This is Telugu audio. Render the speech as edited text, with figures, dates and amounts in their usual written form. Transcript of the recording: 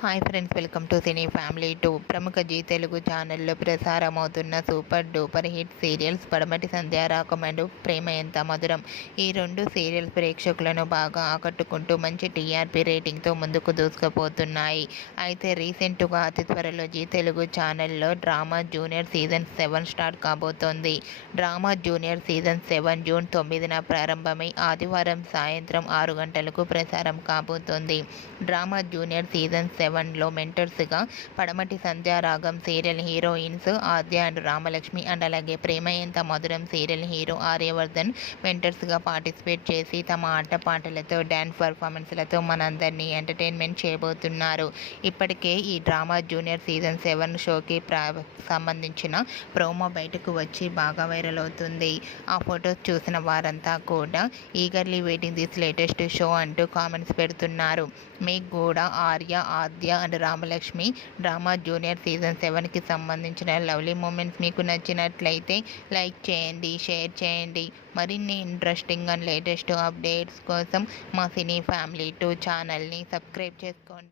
Hi friends, welcome to cine family 2. ప్రముఖ జీ తెలుగు ఛానల్లో ప్రసారమవుతున్న సూపర్ డూపర్ హిట్ సీరియల్స్ పడమటి సంధ్య రాకమండు ప్రేమ ఎంత మధురం. ఈ రెండు సీరియల్స్ ప్రేక్షకులను బాగా ఆకట్టుకుంటూ మంచి టీఆర్పీ రేటింగ్తో ముందుకు దూసుకుపోతున్నాయి. అయితే రీసెంట్గా అతి త్వరలో జీ తెలుగు ఛానల్లో డ్రామా జూనియర్ సీజన్ 7 స్టార్ట్ కాబోతోంది. డ్రామా జూనియర్ సీజన్ 7 జూన్ 9న ప్రారంభమై ఆదివారం సాయంత్రం 6 గంటలకు ప్రసారం కాబోతోంది. డ్రామా జూనియర్ సీజన్ 7లో మెంటర్స్గా Padamati Sandhyaragam serial heroines Aadya and Ramalakshmi and అలాగే ప్రేమ ఎంత మధురం సీరియల్ హీరో ఆర్యవర్ధన్ మెంటర్స్గా పార్టిసిపేట్ చేసి తమ ఆటపాటలతో డ్యాన్స్ పర్ఫార్మెన్స్లతో మనందరినీ ఎంటర్టైన్మెంట్ చేయబోతున్నారు. ఇప్పటికే ఈ డ్రామా జూనియర్ సీజన్ 7 షోకి సంబంధించిన ప్రోమో బయటకు వచ్చి బాగా వైరల్ అవుతుంది. ఆ ఫొటోస్ చూసిన వారంతా కూడా eagerly waiting this latest show అంటూ కామెంట్స్ పెడుతున్నారు. మీకు కూడా Aadya and Ramalakshmi drama junior season 7కి సంబంధించిన లవ్లీ మూమెంట్స్ మీకు నచ్చినట్లయితే లైక్ చేయండి, షేర్ చేయండి. మరిన్ని ఇంట్రెస్టింగ్ అండ్ లేటెస్ట్ అప్డేట్స్ కోసం మా సినీ ఫ్యామిలీ 2 ఛానల్ని సబ్స్క్రైబ్ చేసుకోండి.